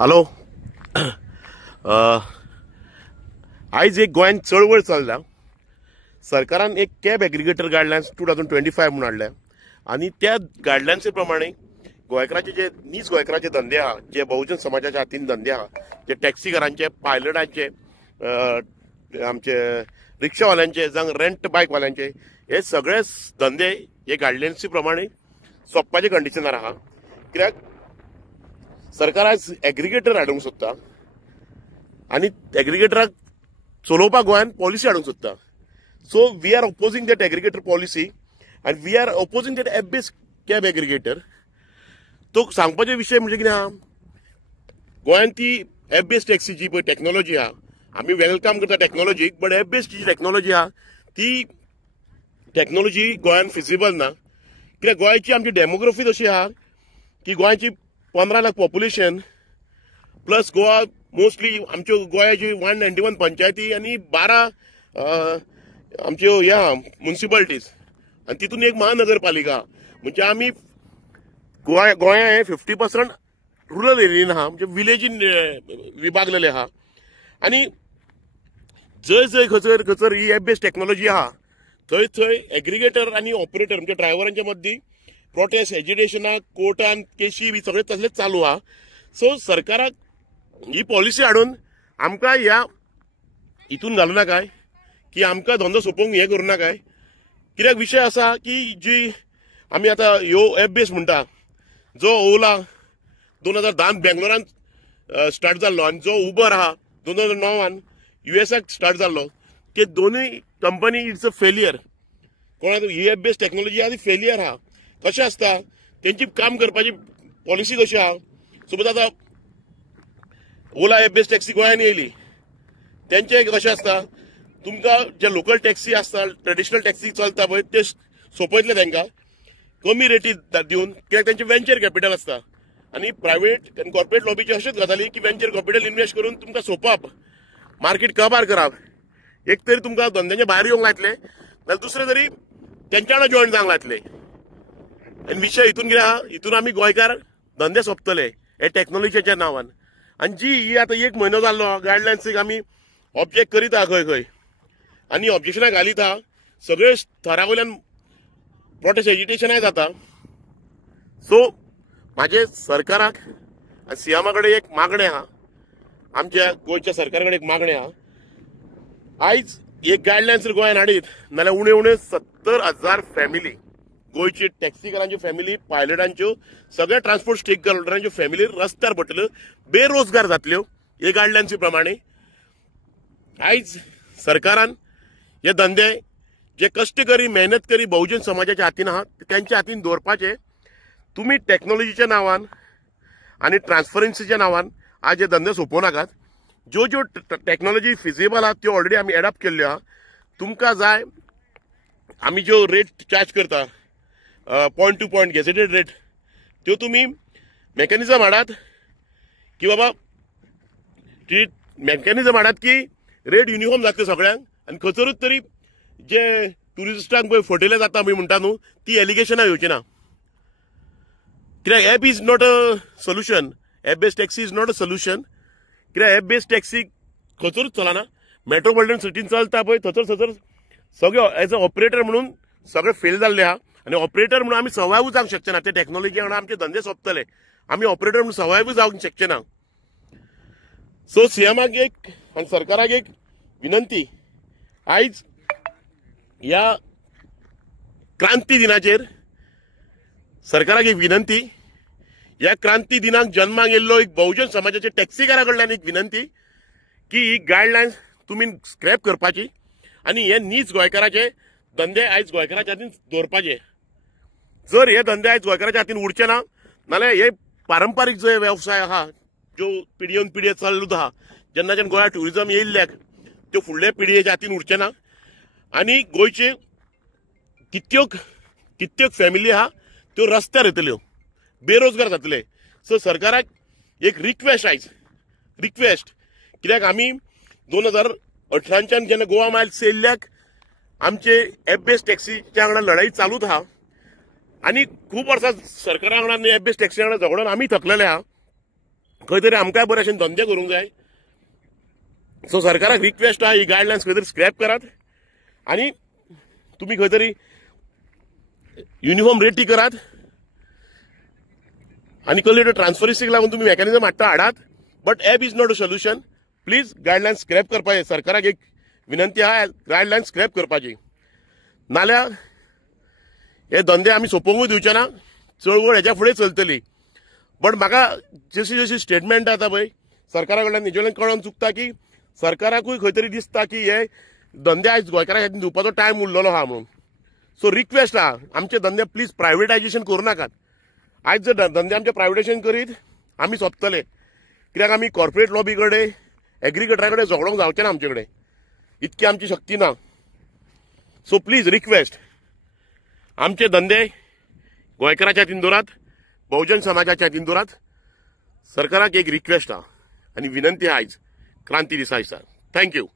Hello. आयज एक गोंयांत चळवळ चल्ल्या. सरकारान एक कॅब एग्रिगेटर गायडलायन्स 2025 म्हणून हाडल्या आणि त्या गायडलायन्सी प्रमाणे गोंयकारांचे जे नीज गोंयकारांचे धंदे आहा, जे बहुजन समाजाच्या हातीन धंदे आहा, जे टॅक्सीकारांचे, पायलटांचे, आमचे रिक्षावाल्यांचे, जावं रेंट बायकवाल्यांचे, हे सगळे धंदे हे गायडलायन्सी प्रमाणे सोंपपाचे कंडिशनार आहा. कित्याक सरकार आज एग्रिगेटर हाडूंक सोदता आणि एग्रिगेटराक चलोवपाक गोंयांत पॉलिसी हाडूंक सोदता. So we are opposing that aggregator policy and we are opposing that app based cab aggregator. तो सांगपाचो विशय म्हणजे कितें आहा, गोंयांत ती ॲप बेस्ड टॅक्सीची पळय टॅक्नॉलॉजी आहा, आमी वेलकम करता टॅक्नॉलॉजीक, बट ॲप बेस्ड जी टॅक्नॉलॉजी आहा ती टॅक्नॉलॉजी गोंयांत फिजिबल ना. कित्याक गोंयची आमची डेमोग्राफी तशी आहा की गोंयची 15 lakh population plus Goa mostly आमच्यो गोंयाची 191 पंचायती आणि 12 आमच्यो ह्या म्युन्सिपालिटीज आणि तितून एक महानगरपालिका. म्हणजे आमी गोंया हे 50% रुरल एरियेन आहा, म्हणजे विलेजीन विभागलेले आहा. आणि जंय जंय खचर ही ॲप बेस्ड टॅक्नॉलॉजी आहा थंय थंय एग्रिगेटर आणि ऑपरेटर म्हणजे ड्रायव्हरांच्या मदीं प्रोटेस्ट, एजिटेशनाक, कोर्टान केशी बी सगळे तसलेच चालू आहा. सो सरकाराक ही पॉलिसी हाडून आमकां ह्या हितून घालूं नाकाय की आमकां धंदो सोंपोवंक हें करूं नाकाय. कित्याक विशय आसा की जी आमी आतां ह्यो ॲप बेस्ड म्हणटा, जो ओला 2010 बेंगलोरान स्टार्ट जाल्लो आनी जो उबर आहा 2009 युएसाक स्टार्ट जाल्लो, ते दोनूय कंपनी इट्स अ फेलियर. कोणाक ही ॲप बेस्ड टॅक्नॉलॉजी आहा ती फेलियर आहा. कशें आसता तेंची काम करपाची पॉलिसी कशी आहा. सपोज आतां ओला ॲप बेस्ड टॅक्सी गोंयांत येयली, तेंचे कशें आसता, तुमकां जे लोकल टॅक्सी आसता, ट्रेडिशनल टॅक्सी चलता पळय ते सोंपयतले तांकां कमी रेटी दिवन, कित्याक तेंचे वेंचर कॅपिटल आसता. आनी प्रायवेट आनी कॉर्पोरेट लॉबीचे अशेंच गजाली की वेंचर कॅपिटल इन्वेस्ट करून तुमकां सोंपप, मार्केट काबार करप. एक तरी तुमकां धंद्याच्या भायर येवंक लायतले, नाल्यार दुसरे तरी तेंच्या वांगडा जॉयन जावंक लायतले. आनी विशय हितून कितें आहा, हितून आमी गोंयकार धंदे सोंपतले हे टॅक्नॉलॉजीच्या नांवान. आनी जी ही आतां 1 म्हयनो जाल्लो गायडलायन्सीक आमी ऑब्जेक्ट करीत आहा खंय खंय आनी ऑब्जेक्शनां घालीत आहा. सगळे थरा वयल्यान प्रोटेस्ट एजिटेशनाय जाता. सो म्हाजे सरकाराक आनी सीएमा कडेन एक मागणें आहा, आमच्या गोंयच्या सरकारा कडेन एक मागणें आहा. आयज एक गायडलायन्स गोंयांत हाडीत नाल्यार उणे उणे 70,000 फॅमिली, गोंयची टॅक्सीकारांच्यो फॅमिली, पायलटांच्यो, सगळ्या ट्रान्सपोर्ट स्टेक होल्डरांच्यो फॅमिली रस्त्यार पडटल्यो, बेरोजगार जातल्यो हे गायडलायन्सी प्रमाणे. आयज सरकारान हे धंदे जे कष्टकरी मेहनतकरी बहुजन समाजाच्या हातीन आहात त्यांच्या हातीन दवरपाचे. तुम्ही टॅक्नॉलॉजीच्या नांवान आणि ट्रान्सफरन्सीच्या नांवान आज हे धंदे सोंपोव नाकात. ज्यो ज्यो टॅक्नॉलॉजी फिजिबल आहात त्यो ऑलरेडी आमी एडॉप्ट केल्ल्यो आहा. तुमकां जाय आमी ज्यो रेट चार्ज करता point to point gazetted rate, त्यो तुमी मेकॅनिझम हाडात की बाबा ती मेकॅनिझम हाडात की रेट युनिफॉर्म जातले सगळ्यांक. आनी खचरूच तरी जे टुरिस्टांक पळय फटयले जाता आमी म्हणटा न्हू, ती एलिगेशनां येवची ना. कित्याक app is not a solution, app based taxi is not a solution. कित्याक ॲप बेस्ड टॅक्सी खचरूच चलना. मेट्रोपॉलिटन सिटीन चलता पळय थंयसर सगळे एज अ ऑपरेटर म्हणून सगळे फेल जाल्ले आहा. आनी ऑपरेटर म्हणून आमी सवायू जावंक शकचे ना. ते टॅक्नॉलॉजी वांगडा आमचे धंदे सोंपतले, आमी ऑपरेटर म्हणून सवायू जावंक शकचे ना. सो सीएमाक एक आनी सरकाराक एक विनंती, आयज ह्या क्रांती दिनाचेर सरकाराक एक विनंती, ह्या क्रांती दिनाक जन्माक येयल्लो एक बहुजन समाजाच्या टॅक्सीकारा कडल्यान एक विनंती की ही गायडलायन्स तुमी स्क्रॅप करपाची आनी हे नीज गोंयकाराचे धंदे आयज गोंयकाराच्या हातीन दवरपाचे. जर हे धंदे आयज गोंयकाराच्या हातीन उरचे ना, नाल्यार हे पारंपारीक जे वेवसाय आहा ज्यो पिढयेन पिढये चालूच आहा, जेन्नाच्यान गोंया ट्युरिजम येयल्ल्याक त्यो फुडले पिढयेच्या हातीन उरचे ना. आनी गोंयचे कित्येक फॅमिली आहा त्यो रस्त्यार येतल्यो, बेरोजगार जातले. सो सरकाराक एक रिक्वेस्ट आयज, रिक्वेस्ट, कित्याक आमी 2018च्यान जेन्ना गोवा मायल्स येयल्ल्याक आमचे ॲप बेस्ड टॅक्सीच्या वांगडा लढाई चालूच आहा. आनी खूब वर्सां सरकारा वांगडा ॲप बेस्ड टॅक्सी वांगडा झगडून आमी थकलेले आहा. खंय तरी आमकांय बरे भशेन धंदे करूंक जाय. सो सरकाराक रिक्वेस्ट आहा, ही गायडलायन्स खंय तरी स्क्रॅप करात आनी तुमी खंय तरी युनिफॉर्म रेटी करात आनी कसले ट्रान्सफरन्सीक लागून तुमी मेकॅनिझम हाडात. But app is not a solution. Please guidelines scrap करपाचे. सरकाराक एक विनंती आहा, गायडलायन्स स्क्रॅप करपाची, नाल्यार हे धंदे आमी सोंपोवंकूच दिवचे ना. चळवळ हेच्या फुडें चलतली. बट म्हाका जशी जशी स्टेटमेंट आता पळय सरकारा कडल्यान निजोवन कळोन चुकता की सरकाराकूय खंय तरी दिसता की हे धंदे आयज गोंयकारां खातीर दिवपाचो टायम उरलेलो आहा म्हणून. सो रिक्वेस्ट आहा, आमचे धंदे प्लीज प्रायवेटायजेशन करूं नाकात. आयज जर धंदे आमचे प्रायवेटायजेशन करीत आमी सोंपतले. कित्याक आमी कॉर्पोरेट लॉबी कडेन एग्रीकल्चरा कडेन झगडोंक जावचें ना. आमचे कडेन इतकी आमची शक्ती ना. सो प्लीज रिक्वेस्ट, आमचे धंदे गोंयकाराच्या हातीन दवरात, बहुजन समाजाच्या हातीन दवरात. सरकाराक एक रिक्वेस्ट आहा आनी विनंती आहा आयज क्रांती दिसा दिसा. थँक्यू.